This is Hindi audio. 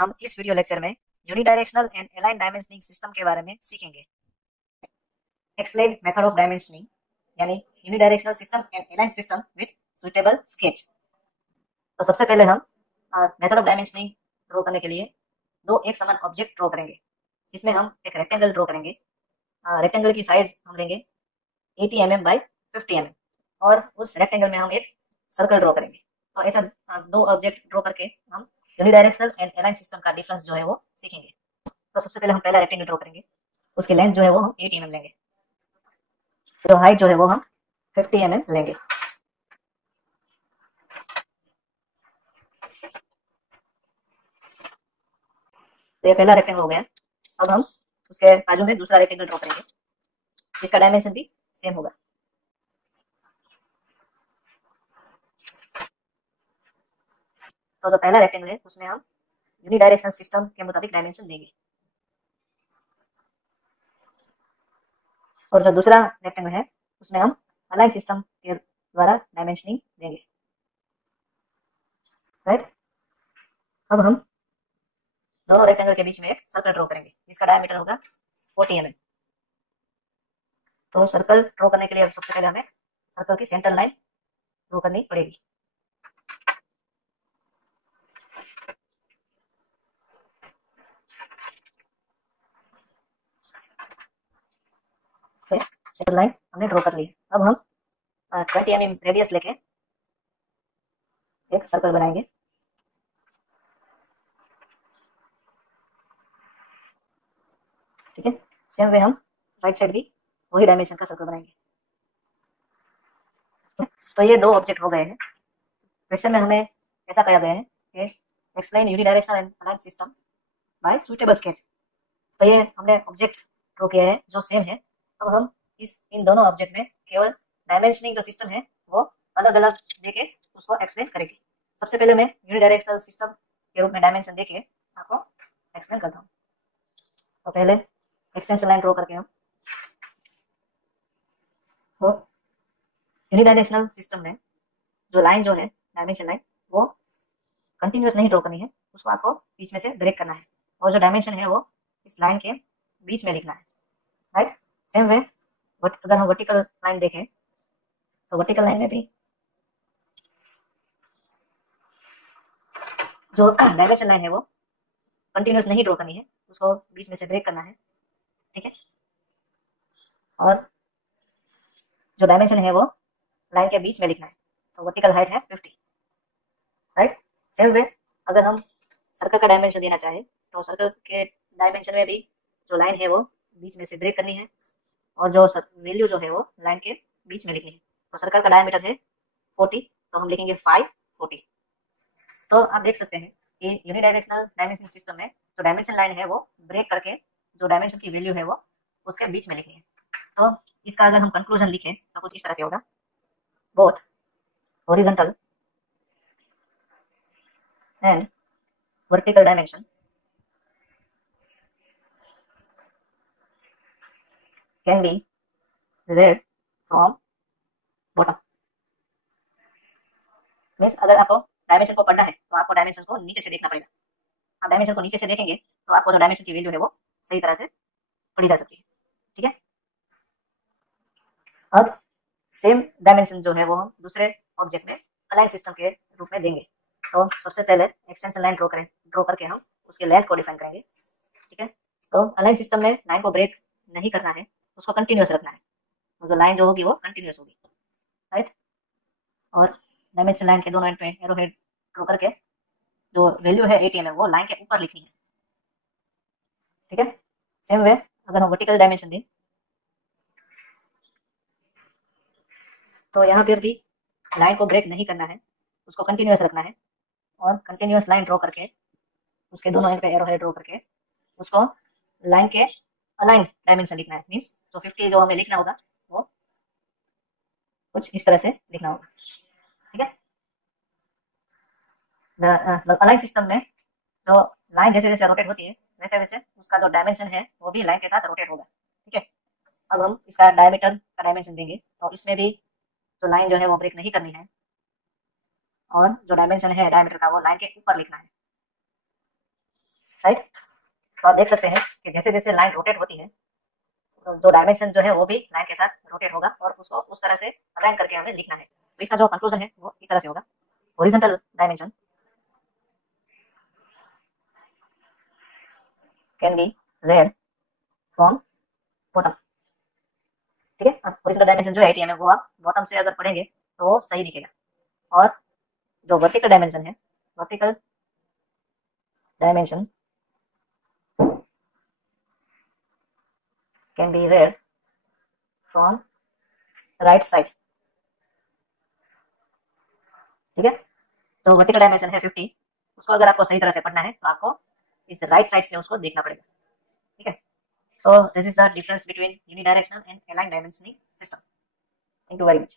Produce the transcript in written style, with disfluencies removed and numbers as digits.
हम इस वीडियो लेक्चर में unidirectional and align dimensioning system के बारे में सीखेंगे। एक्सप्लेन मेथड ऑफ डायमेंशनिंग यानी unidirectional system and align system with suitable sketch. तो सबसे पहले हम मेथड ऑफ डायमेंशनिंग ड्रॉ करने के लिए दो एक समान ऑब्जेक्ट ड्रॉ करेंगे, जिसमें हम एक रेक्टेंगल ड्रॉ करेंगे। रेक्टेंगल की साइज हम लेंगे 80 mm बाई 50 mm और उस रेक्टेंगल में हम एक सर्कल ड्रॉ करेंगे। तो ऐसा दो ऑब्जेक्ट ड्रॉ करके हम यूनिडायरेक्शनल एंड अलाइन सिस्टम का डिफरेंस जो है वो सीखेंगे। तो सबसे पहले हम पहला रेक्टेंगल ड्रॉ करेंगे, उसकी लेंथ जो है वो हम 80 mm लेंगे, फिर हाइट जो है वो हम 50 mm लेंगे। तो ये पहला रेक्टेंगल हो गया। अब हम उसके बाजू में दूसरा रेक्टेंगल ड्रॉ करेंगे, जिसका डायमेंशन भी सेम होगा। तो जो पहला रेक्टेंगल है उसमें हम यूनिडायरेक्शनल सिस्टम के मुताबिक डायमेंशन देंगे, और जो दूसरा रेक्टेंगल है उसमें हम अलाइन सिस्टम के द्वारा डायमेंशनिंग देंगे। राइट। अब हम दोनों रेक्टेंगल के बीच में एक सर्कल ड्रॉ करेंगे, जिसका डायमीटर होगा 40 mm। तो सर्कल ड्रॉ करने के लिए सबसे पहले हमें सर्कल की सेंटर लाइन ड्रॉ करनी पड़ेगी। सेंटर लाइन हमने ड्रॉ कर ली। अब हम 20 mm रेडियस लेके एक सर्कल बनाएंगे। ठीक है, सेम वे हम राइट साइड भी वही डायमेंशन का सर्कल बनाएंगे। तो ये दो ऑब्जेक्ट हो गए हैं। क्वेश्चन में हमें ऐसा कहा गया है कि explain unidirectional and align system by suitable sketch. तो ये हमने ऑब्जेक्ट ड्रॉ किया है जो सेम है। अब हम इन दोनों ऑब्जेक्ट में केवल डायमेंशनिंग जो सिस्टम है वो अलग अलग देके उसको एक्सप्लेन करेंगे। सबसे पहले मैं यूनिडायरेक्शनल सिस्टम के रूप में डायमेंशन देके आपको एक्सप्लेन करता हूँ। तो पहले एक्सटेंशन लाइन ड्रॉ करके हम वो यूनिडायरेक्शनल सिस्टम में जो लाइन जो है डायमेंशन लाइन वो कंटिन्यूस नहीं ड्रॉ करनी है, उसको आपको बीच में से ब्रेक करना है, और जो डायमेंशन है वो इस लाइन के बीच में लिखना है। राइट। सेम वे अगर हम वर्टिकल लाइन देखें तो वर्टिकल लाइन में भी जो डायमेंशन लाइन है वो कंटिन्यूस नहीं ड्रॉ करनी है, उसको बीच में से ब्रेक करना है। ठीक है, और जो डायमेंशन है वो लाइन के बीच में लिखना है। तो वर्टिकल हाइट है 50। राइट। सेम वे अगर हम सर्कल का डायमेंशन देना चाहे तो सर्कल के डायमेंशन में भी जो लाइन है वो बीच में से ब्रेक करनी है, और जो वैल्यू जो है वो लाइन के बीच में लिखनी है। तो सर्कल का डायमीटर है 40, तो हम लिखेंगे 540। तो आप देख सकते हैं कि यूनिडायरेक्शनल डायमेंशन सिस्टम में जो डायमेंशन लाइन है वो ब्रेक करके जो डायमेंशन की वैल्यू है वो उसके बीच में लिखनी है। तो इसका अगर हम कंक्लूजन लिखें तो कुछ इस तरह से होगा, both horizontal and vertical dimension can be read from bottom। Means अगर आपको डायमेंशन को पढ़ना है तो आपको डायमेंशन को नीचे से देखना पड़ेगा। आप डायमेंशन को नीचे से देखेंगे तो आपको जो डायमेंशन की वैल्यू है वो सही तरह से पढ़ी जा सकती है। ठीक है, अब सेम डायमेंशन जो है वो हम दूसरे ऑब्जेक्ट में अलाइन सिस्टम के रूप में देंगे। तो सबसे पहले एक्सटेंशन लाइन ड्रॉ करके हम उसके लेंथ को डिफाइन करेंगे। ठीक है, तो अलाइन सिस्टम में लाइन को ब्रेक नहीं करना है, उसको कंटिन्यूस रखना है, तो जो लाइन जो होगी वो कंटिन्यूस होगी। राइट। और डायमेंशन लाइन के दोनों एंड पे एरो हेड ड्रॉ करके जो वैल्यू है 80 mm वो लाइन के ऊपर लिखनी है। ठीक है, सेम वे अगर हम वर्टिकल डायमेंशन दें तो यहाँ पर भी लाइन को ब्रेक नहीं करना है, उसको कंटिन्यूस रखना है, और कंटिन्यूस लाइन ड्रॉ करके उसके दोनों एंड पे एरो हेड ड्रॉ करके उसको लाइन के अलाइन डायमेंशन लिखना है। मीन्स तो 50 जो हमें लिखना होगा वो कुछ इस तरह से लिखना होगा। ठीक है, अलाइन सिस्टम में जो लाइन जैसे जैसे रोटेट होती है वैसे वैसे उसका जो डायमेंशन है वो भी लाइन के साथ रोटेट होगा। ठीक है, अब हम इसका डायमीटर का डायमेंशन देंगे, तो इसमें भी जो लाइन जो है वो ब्रेक नहीं करनी है, और जो डायमेंशन है डायमीटर का वो लाइन के ऊपर लिखना है। तो आप देख सकते हैं कि जैसे जैसे लाइन रोटेट होती है तो जो डायमेंशन जो है वो भी लाइन के साथ रोटेट होगा और उसको उस तरह से अलाइन करके हमें लिखना है। तो इसका जो कंक्लूजन है वो इस तरह से होगा, horizontal dimension can be red from bottom. ठीक है, अब हॉरिजॉन्टल डायमेंशन जो है एटीएम है वो आप बॉटम से अगर पढ़ेंगे तो वो सही दिखेगा। और जो वर्टिकल डायमेंशन है, vertical dimension can be red from right side. ठीक है, तो वर्टिकल डायमेंशन है 50, उसको अगर आपको सही तरह से पढ़ना है तो आपको इस राइट साइड से उसको देखना पड़ेगा। ठीक है, so this is the difference between unidirectional and aligned dimensioning system. Thank you very much.